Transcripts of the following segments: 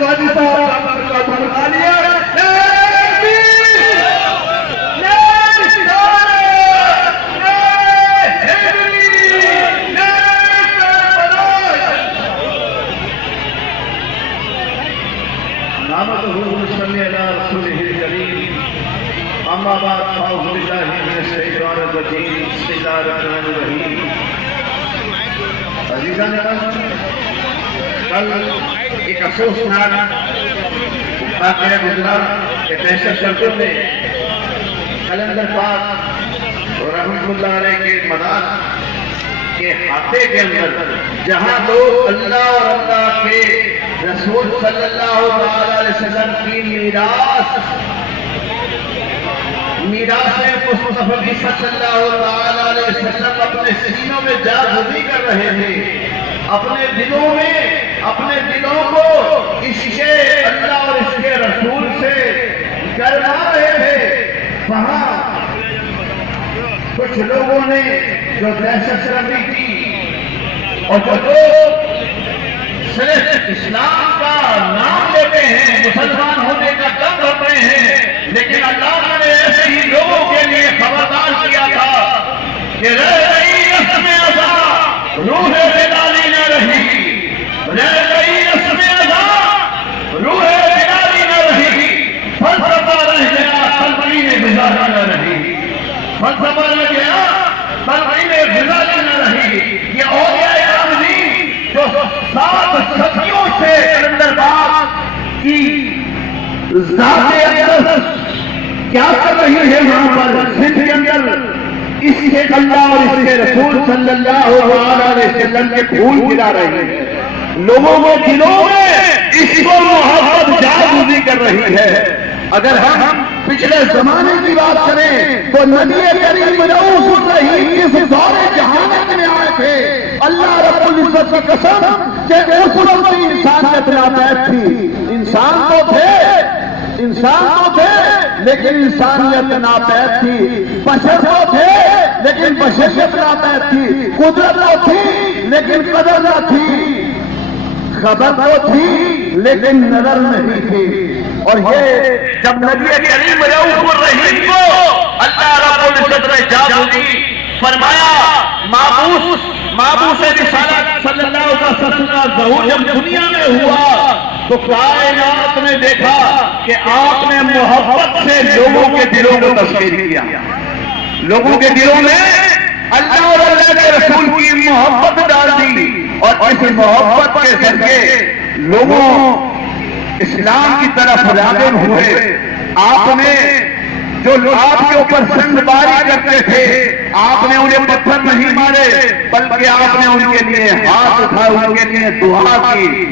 والی صاحب کا بڑھا لیا اما بعد اعوذ باللہ من الشیطان الرجیم بسم اللہ الرحمن الرحیم. عزیزان کل ایک افسوسناک واقعہ گزرا کہ دہشت گردوں نے قلندر پاک رحمۃ اللہ علیہ کے مدار کے احاطے کے اندر جہاں لوگ اللہ اور اللہ کے رسول صلی اللہ علیہ وسلم کی میراث مصطفی صلی اللہ علیہ وسلم اپنے سینوں میں جاگزی کر رہے تھے، اپنے دلوں کو عشق اللہ اور عشق رسول سے گرما رہے تھے. وہاں کچھ لوگوں نے جو دہشت گردی کی اور جو لوگ صرف اسلام کا نام لیتے ہیں، مسلمان ہونے کا دم بھرتے ہیں، لیکن اللہ نے ایسے ہی لوگوں کے لیے خبردار کیا تھا کہ رہ گئی رسم ادا روح بلالی نہ رہی، رہ گئی رسم ادا روح بلالی نہ رہی، فلسفہ رہ گیا تلقین غزالی نہ رہی، فلسفہ رہ گیا تلقین غزالی نہ رہی. یہ اولیاء کرام جو 7 صدیوں سے قلندر پاک کی ذات اقدس کیا کر رہی ہے وہاں پر سندھ کے اندر اس سے اللہ اور اس کے رسول صلی اللہ علیہ وسلم کے پھول گرا رہی ہے، لوگوں کو دلوں میں اس کو محبت جاگزی کر رہی ہے. اگر ہم پچھلے زمانے کی بات کریں تو نبی کریم رؤوف الرحیم اس دور جہانت میں آئے تھے. اللہ رب العزت کی قسم کہ اس وقت انسانیت ناپید تھی، انسان تو تھے لیکن انسانیت ناپید تھی، بشر تو تھے لیکن بشریت ناپید تھی، قدرت تو تھی لیکن قدر نہ تھی، خبر تو تھی لیکن نظر نہیں تھی. اور یہ جب نبی کریم رؤوف الرحیم کو اللہ رب العزت نے جاگزی فرمایا، مابعوث رسالت صلی اللہ علیہ وسلم کا ظہور جب دنیا میں ہوا تو کائنات نے دیکھا کہ آپ نے محبت سے لوگوں کے دلوں کو تسخیر کیا، لوگوں کے دلوں میں اللہ اور اللہ کے رسول کی محبت ڈال دی، اور اس محبت کے ذریعے لوگوں اسلام کی طرف راغب ہوئے. آپ نے جو آپ کے اوپر سنگ باری کرتے تھے آپ نے انہیں پتھر نہیں مارے بلکہ آپ نے ان کے لیے ہاتھ اٹھائے، ان کے لیے دعا کی.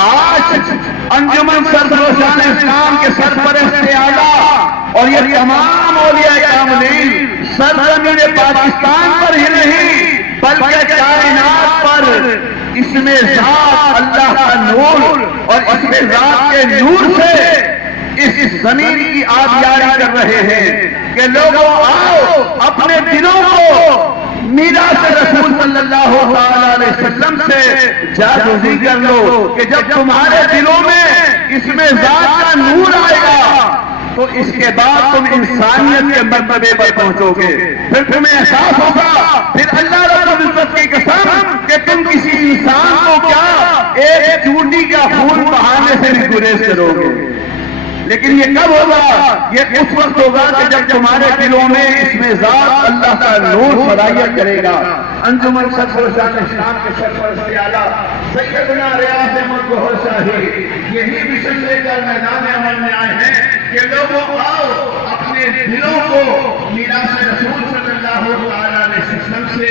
آج انجمن سرفروشان اسلام کے سرپرست اعلیٰ اور یہ تمام اولیاء کاملین سرزمین پاکستان پر ہی نہیں بلکہ کائنات پر اس میں ذات اللہ کا نور اور اس میں ذات کے نور سے اس زمین کی آبیاری کر رہے ہیں کہ لوگوں آؤ اپنے دلوں کو میراث رسول صلی اللہ علیہ وسلم سے جاگزی کر لو کہ جب تمہارے دلوں میں اس میں ذات کا نور آئے گا تو اس کے بعد تم انسانیت کے مرتبے پر پہنچو گے، پھر تمہیں احساس ہوگا، پھر اللہ رب العزت کی قسم کہ تم کسی انسان کو کیا ایک چوٹی کا خون بہانے سے بھی گریز کرو گے. لیکن یہ کب ہوگا؟ یہ اس وقت ہوگا کہ جب تمہارے دلوں میں اس میں ذات اللہ کا نور فراہم کرے گا. انجمن سرفروشان اسلام کے سرپرست اعلیٰ سیدنا ریاض احمد گوہر صاحب یہی مشن لے کر میدان عمل میں آئے ہیں کہ لوگوں آؤ اپنے دلوں کو میراث رسول صلی اللہ علیہ وسلم سے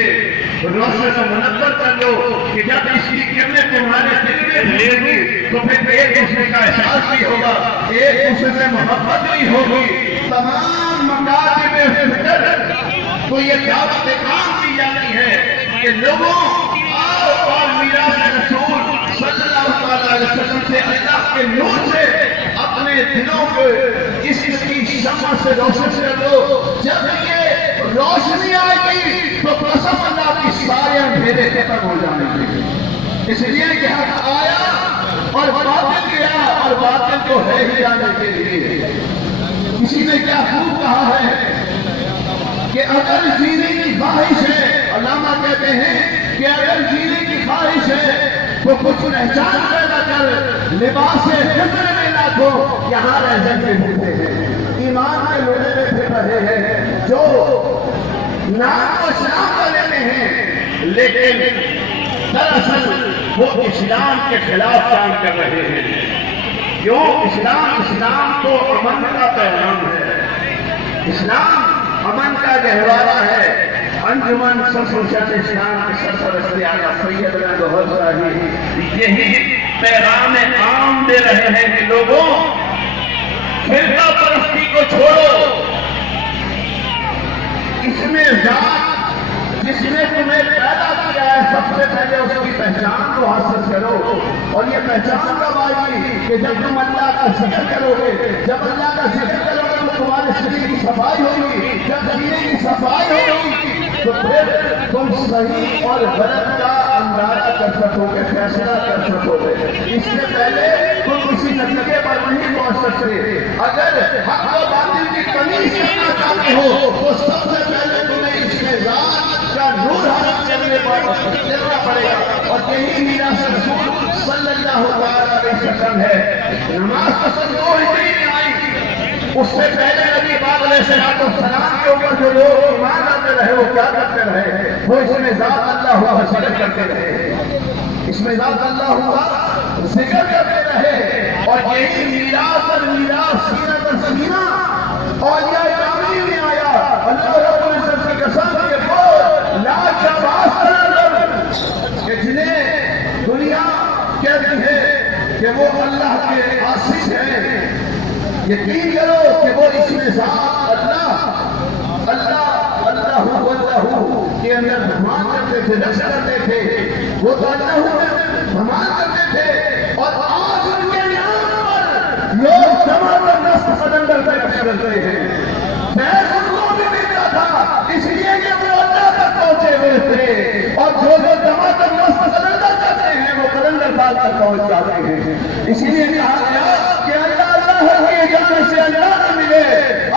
روشن و منور کر لو کہ جب اس کی کرنیں تمہارے دل میں بھریں گی تو پھر ایک دوسرے کا احساس بھی ہوگا، ایک دوسرے سے محبت بھی ہوگی. تمام مکاتب فکر تو یہ دعوت عام کی جاتی ہے کہ لوگوں آؤ اور میراث رسول صلی اللہ علیہ وسلم سے اللہ کے نور سے اپنے دلوں کو اس کی شمع سے روشن کر دو. جب یہ روشنی آئے گی تو قسم اللہ کی سارے اندھیرے ختم ہو جانے گے. اس لیے کہ حق آیا اور باطل گیا تو ہے ہی جانے کے لیے۔ کسی نے کیا خوب کہا ہے کہ اگر جینے کی خواہش ہے، علامہ کہتے ہیں کہ اگر جینے کی خواہش ہے تو کچھ پہچان پیدا کر، لباس فطر میں نہ دو، یہاں رہزن کے بھوتے ہیں، ایمان کے لوڑے میں پھر رہے ہیں، جو نام و شام کا لیتے ہیں لیکن دراصل وہ اسلام کے خلاف کام کر رہے ہیں۔ کیوں؟ اسلام تو امن کا پیغام ہے، اسلام امن کا گہوارہ ہے۔ انجمن سرسوشت اسلام کے سرپرستی آقا سید گوہر صاحب یہی پیغام عام دے رہے ہیں کہ لوگوں فرقہ پرستی کو چھوڑو، اس میں ذات جس نے تمہیں پیدا کیا ہے سب سے پہلے اس کی پہچان کو حاصل کرو، اور یہ پہچان کب آئے گی کہ جب تم اللہ کا ذکر کرو گے، جب اللہ کا ذکر کرو گے تو تمہارے سینے کی صفائی ہوگی، جب سینے کی صفائی ہوگی تو پھر تم صحیح اور غلط کا اندازہ کر سکو گے، فیصلہ کر سکو گے۔ اس سے پہلے تم کسی نتیجے پر نہیں پہنچ سکتے۔ اگر حق و باطل کی تمیز کرنا چاہتے ہو تو سب سے پہلے تمہیں اس میں ذات کا نور حاصل کرنا پڑے گا، اور یہی میراث رسول صلی اللہ علیہ وسلم ہے۔ نماز پسند دو ہجری میں آئی، اس سے پہلے نبی پاک علیہ السلام کے اوپر جو لوگ ایمان آتے رہے وہ کیا کرتے رہے؟ وہ اس میں ذات اللہ ہوا ذکر کرتے رہے، اس میں ذات اللہ ہوا ذکر کرتے رہے، اور یہی میراث اور میراث سینہ پر سینہ اولیاء کاملین میں آیا۔ اللہ رب العزت کی قسم کے وہ لاجواز تر کہ جنہیں دنیا کہتی ہے کہ وہ اللہ کے عاشق ہیں، یقین کرو کہ وہ اس میں ذات اللہ کے اندر بھمان کرتے تھے، رقص کرتے تھے، وہ تو اللہ میں بھمان کرتے تھے، اور آج ان کے نام پر لوگ تمام نسل قدندر پہ رقص کرتے ہیں۔ محض ان کو بھی ملتا تھا اس لیے کہ وہ اللہ تک پہنچے ہوئے تھے، اور جو تمام نسل قدندر کرتے ہیں وہ قدندر پال تک پہنچ جاتے ہیں۔ اسی لیے کہا گیا کہ اللہ کی جان سے اللہ نہ ملے،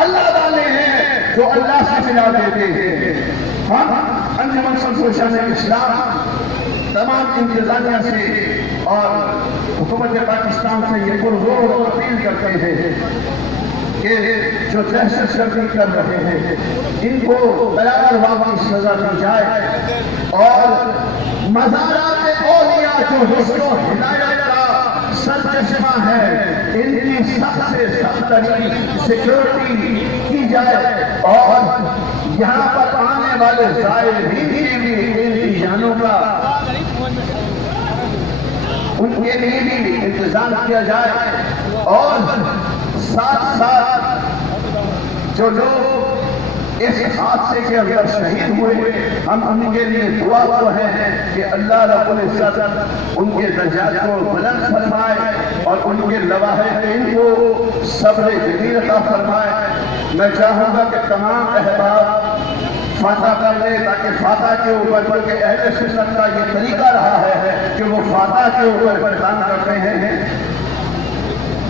اللہ والے ہیں جو اللہ سے ملا دیتے ہیں۔ ہم انجمن سرسوشت اسلام تمام انتظامیہ سے اور حکومت پاکستان سے یہ پرزور اپیل کرتے ہیں کہ جو دہشت گردی کر رہے ہیں ان کو برابر واقعی سزا دی جائے، اور مزارات اولیاء جو حسن و ہدایت کا سرچشمہ ہے ان کی سخت سے سخت ترین سیکورٹی کی جائے، اور یہاں پر آنے والے زائرین بھی ان کی جانوں کا ان کے لیے بھی انتظام کیا جائے، اور ساتھ ساتھ جو لوگ اس حادثے کے اندر شہید ہوئے ہم ان کے لیے دعا کو ہیں کہ اللہ رب العزت ان کے درجات کو بلند فرمائے اور ان کے لواحقین کو صبر جمیل عطا فرمائے۔ میں چاہوں گا کہ تمام احباب فاتحہ کر لیں تاکہ فاتحہ کے اوپر، بلکہ اہل سنت کا یہ طریقہ رہا ہے کہ وہ فاتحہ کے اوپر کام کرتے ہیں۔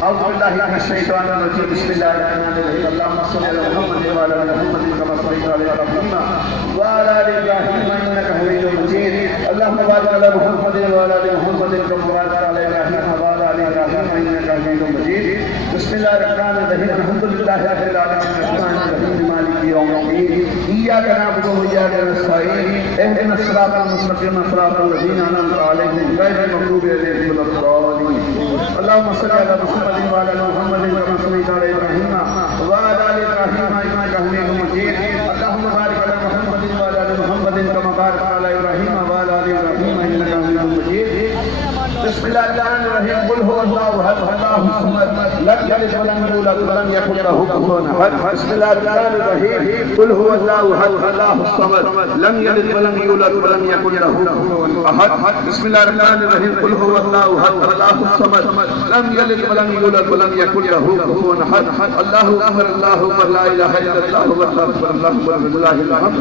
اعوذ باللہ من الشیطان الرجیم، بسم اللہ الرحمن الرحیم، اللہم صلی علی محمد وعلی آل محمد کما صلیت علی ابراہیم وعلی آل ابراہیم انک حمید مجید، اللہم بارک علی محمد وعلی آل محمد کما بارکت علی ابراہیم وعلی آل ابراہیم انک حمید مجید۔ بسم اللہ الرحمن الرحیم، الحمدللہ رب العالمین الرحمن الرحیم مالک یوم الدین، ایاک نعبد و ایاک نستعین، اهدنا الصراط المستقیم صراط الذین انعمت علیہم غیر المغضوب علیہم ولا الضالین۔ اللہم صلی علی محمد وعلى آل محمد كما صليت على ابراهيم وعلى آل ابراهيم انك حميد مجيد، اللهم بارك على محمد وعلى آل محمد كما باركت على ابراهيم وعلى آل ابراهيم انك حميد مجيد۔ بسم الله الرحمن الرحيم، قل هو الله احد الله الصمد لم يلد ولم يولد ولم يكن له كفوا احد۔ بسم الله الرحمن الرحيم، قل هو الله احد الله الصمد لم يلد ولم يولد ولم يكن له كفوا احد۔ بسم الله الرحمن الرحيم، قل هو الله احد الله الصمد لم يلد ولم يولد ولم يكن له كفوا احد۔ الله اكبر الله اكبر لا اله الا الله والله اكبر الله اكبر ولله الحمد۔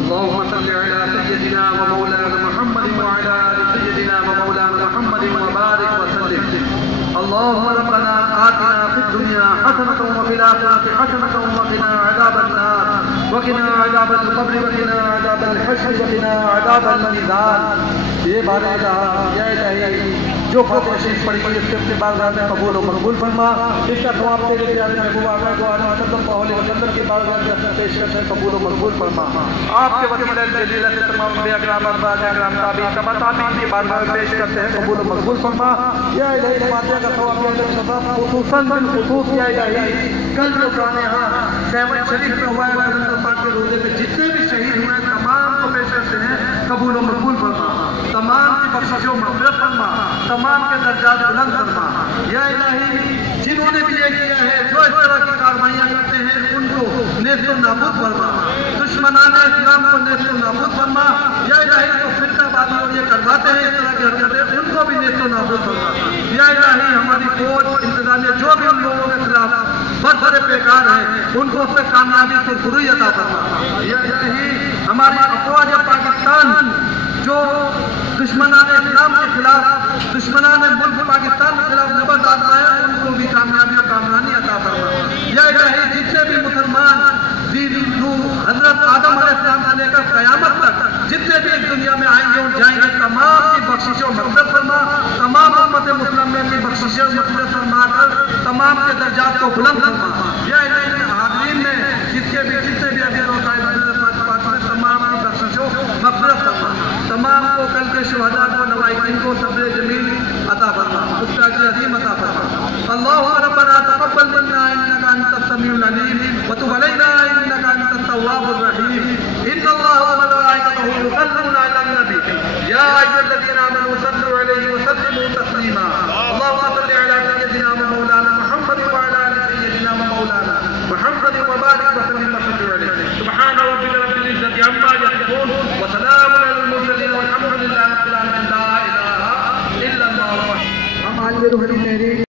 اللهم صل على سيدنا ومولانا محمد وعلى آل سيدنا ومولانا محمد وبارك اللهم ربنا آتنا في الدنيا حسنة وفي الآخرة حسنة وقنا عذاب النار وقنا عذاب القبر وقنا عذاب الحشر وقنا عذاب الميزان. یہ بارے رہا یا الہی جو فاتحہ شریف پڑھی گئی اس کے اپنے بارگاہ میں قبول و مقبول فرما. اس کا ثواب تیرے پیارے محبوب آقا کو صلی اللہ علیہ وسلم کی بارگاہ میں پیش کرتے ہیں قبول و مقبول فرما. آپ کے وسیلہ جلیلہ سے تمام انبیاء کرام ارباب کرام تابعین تبع تابعین کی بارگاہ میں پیش کرتے ہیں قبول و مقبول فرما. یا الہی فاتحہ کا ثواب خصوصاً بالخصوص یا الہی کل جو گانے ہاں سیون شریف میں ہوا ہے رمضان پاک کے روزے میں جتنے بھی شہید ہوئے ہیں تمام کو پیش کرتے ہیں قبول و مقبول فرما. تمام کی بخشش و مغفرت فرما. تمام کے درجات بلند فرما. یا الہی جنہوں نے بھی یہ کیا ہے جو اس طرح کی کاروائیاں کرتے ہیں ان کو نیست و نابود فرما. دشمنان اسلام کو نیست و نابود فرما. یا الہی جو فتنہ بازی اور یہ کرواتے ہیں اس طرح کی حرکتیں ان کو بھی نیست و نابود فرما. یا الہی ہماری فوج انتظامیہ جو بھی ان لوگوں کے خلاف بہت بڑے پیکار ہیں ان کو اس میں کامیابی سے ضروری عطا فرما. یا الہی ہماری افواج پاکستان جو دشمنان اسلام کے خلاف دشمنان ملک پاکستان کے خلاف نبرد آتا ہے ان کو بھی کامیابی اور کامرانی عطا فرما. یا الہی جتنے بھی مسلمان حضرت آدم علیہ السلام سے لے کر قیامت تک جتنے بھی اس دنیا میں آئیں گے اور جائیں گے تمام کی بخشش و مغفرت فرما. تمام امت مسلمہ کی بخشش و مغفرت فرما کر تمام کے درجات کو بلند فرما. یا الہی حاضرین میں جتنے بھی اجر و ثواب تمام کی بخشش و مغفرت فرما. تمام کو کل کے شہداء کو نوائقین کو صبر جمیل عطا فرما. مستحق عظیم عطا فرما. اللهم ربنا تقبل منا انك انت السميع العليم وتب علينا انك انت التواب الرحيم. ان الله وملائكته يصلون على النبي يا ايها الذين امنوا صلوا عليه وسلموا تسليما. اللهم صل على سيدنا ومولانا محمد وعلى ال سيدنا ومولانا محمد وبارك وسلم عليه. سبحان ربك رب العزة عما يصفون وسلام على المرسلين والحمد لله رب العالمين. لا اله الا الله. ہم آج روحانی